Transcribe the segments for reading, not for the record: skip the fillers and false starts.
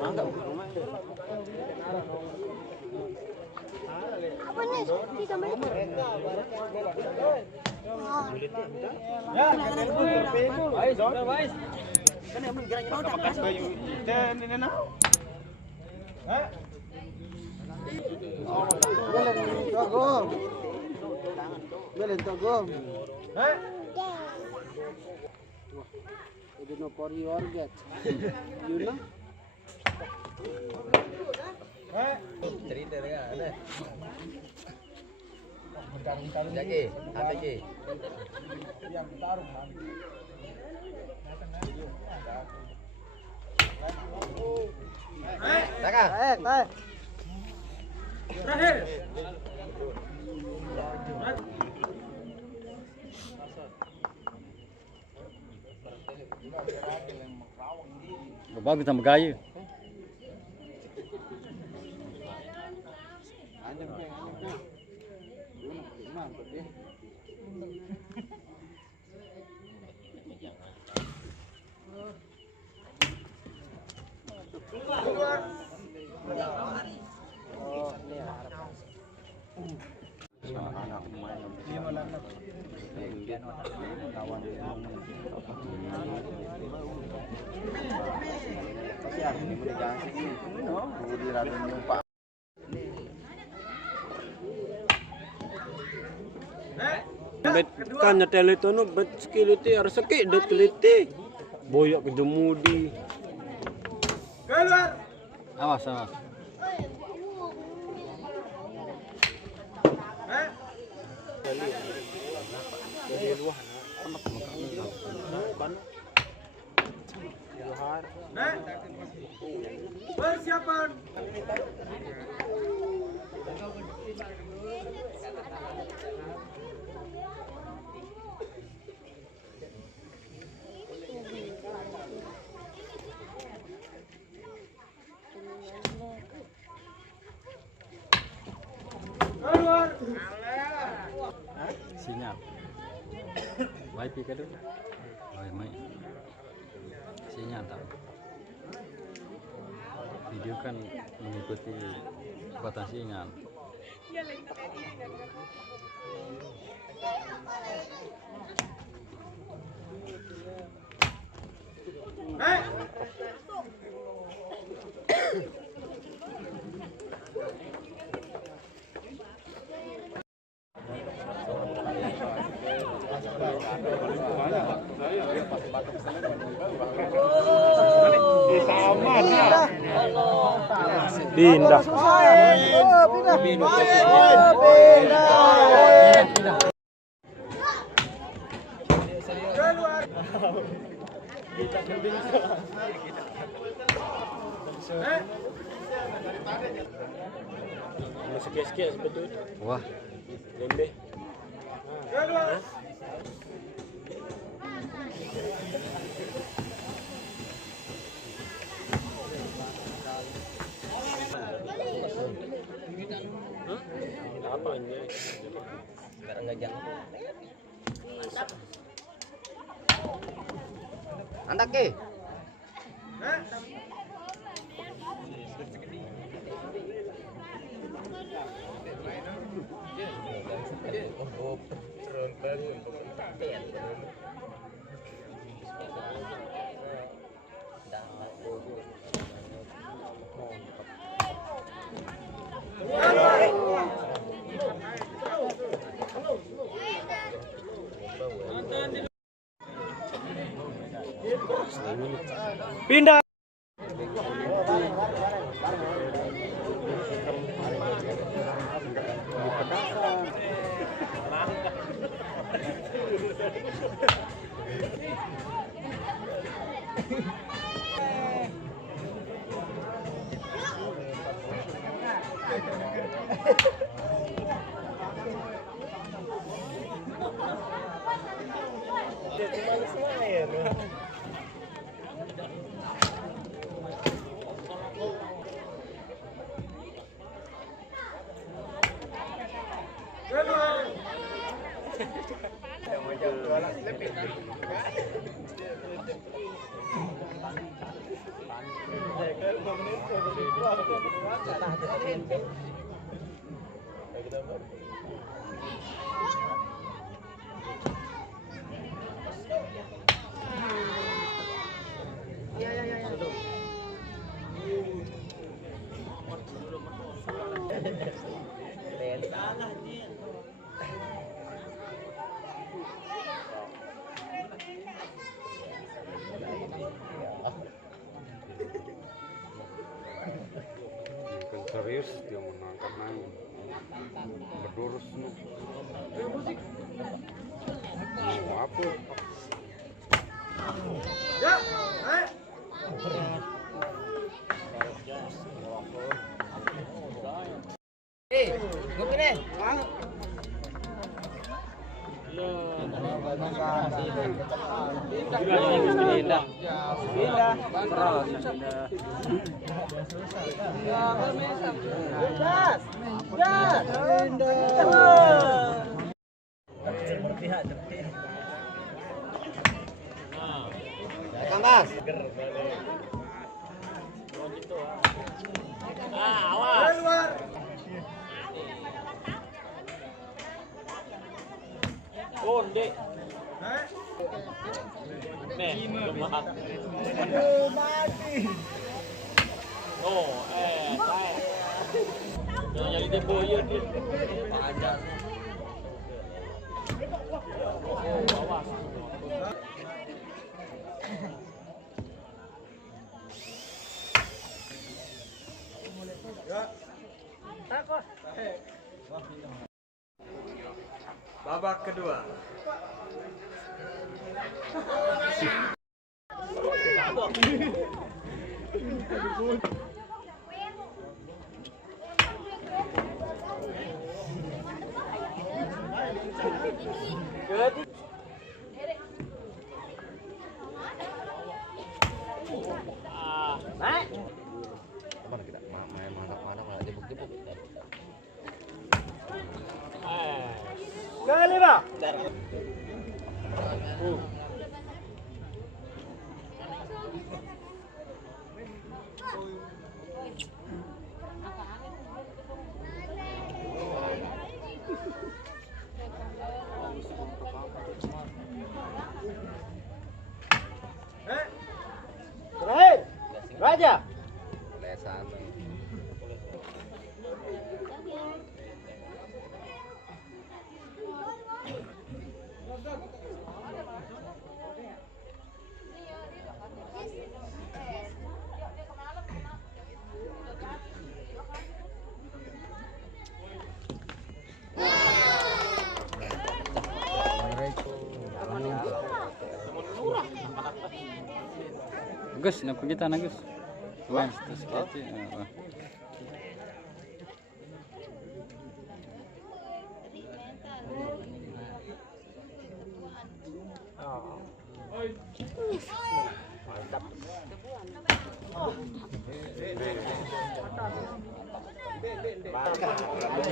Mangga rumah. Apa nih? Tiga menit. Ya, ayo, sudah, guys. Kan yang menggeraknya mau tak kasih bayu. Dan ini now. Hah? Belen togong. Belen togong. Hah? Itu no for your get. You know? Hah? Cerita dia ada. Jaki, ada Ki. Yang taruh nanti. Naik. Terakhir. Bapak bisa megaya. Bet kan nyetel itu no bet skiliti harus sekit det teliti boyak kejemudi keluar awas persiapan sinyal wifi kan tu mai sinyal tak video kan mengikuti kekuatan sinyal. Pindah. Sikit-sikit sebetul. Wah, Lembeh. Apa ini? Sekarang enggak jangan. Antak ke? Pindah. Bukan serius dia menangkap main berdurus nih. Mau apa? Ya, ayo. Gopin deh. Pindah. Mas. Awas. Luar. Konde. Nih, lemah. Aduh, mati. Oh, baik. Jangan jadi tempo ya dia. Ajar. Oh, awas. Babak kedua. Mana kita main mana malah jebuk-jebuk. Kali Pak. Terakhir. Raja. Lesan. Gus, napa kita na Gus? Wah, terus kete.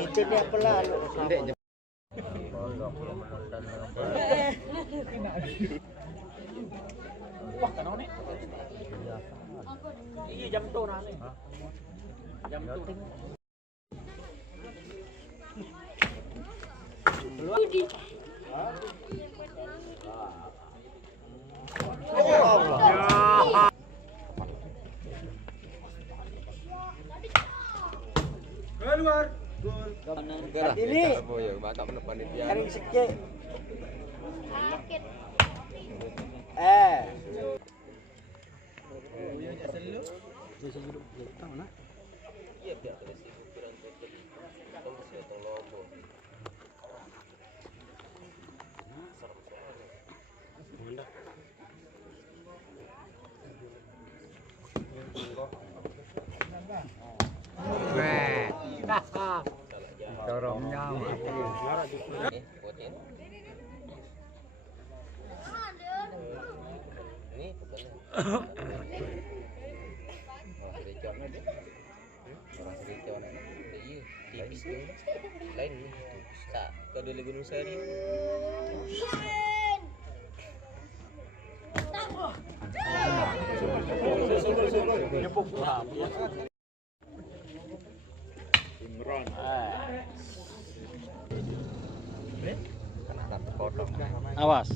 Itu dia pelan. Wah, kanone nih. Iya jam tuh nane. Jam tuh. Keluar. Ini. Ya, mantap panitia. Kering sikit. Sakit. Dorongnya. Ini tipis tuh. Lain nih. Sa, kau dulu Gunung Sari. Nyepuk lah. Imron. Kena satu potong. Awas.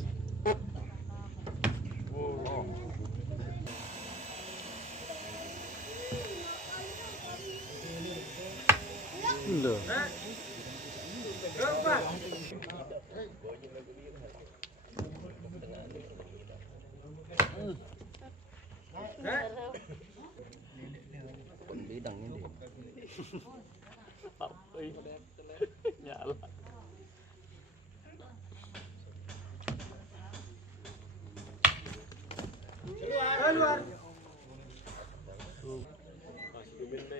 Loh. Bidang ini. Nyala. Keluar. Pas dibenda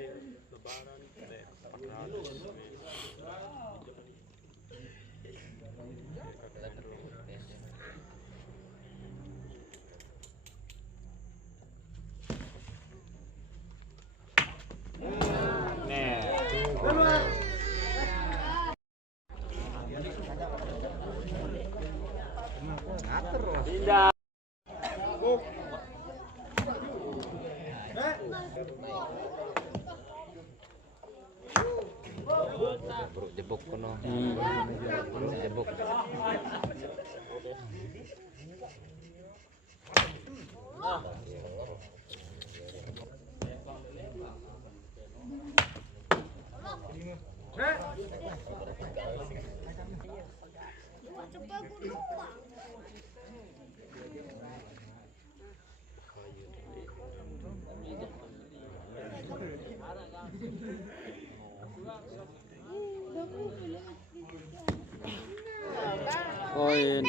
lebaran 400. Tidak. Bro jebuk kono. Jebuk. Poin.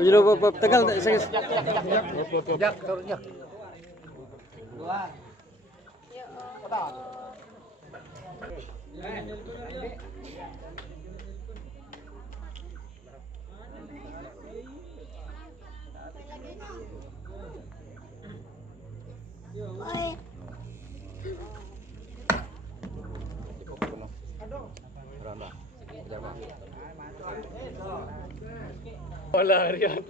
Udah pop tegal tak sakit. Jak, turun jak. Oi. Jebuk kono. Randa. Jamak. Bola Rian.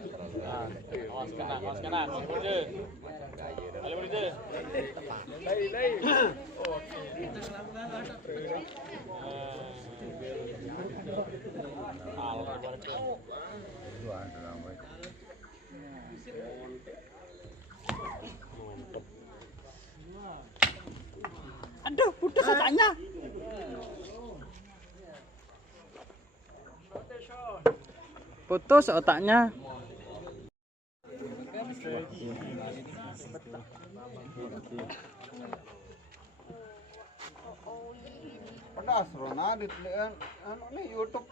Awas kena. Berde. Ayo berde. Lai. Aduh, putus otaknya. Putus otaknya. Pedas Ronald anu nih YouTube.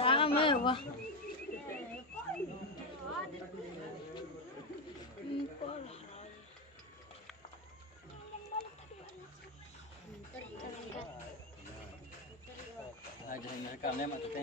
Dah mewah. Ajaran mereka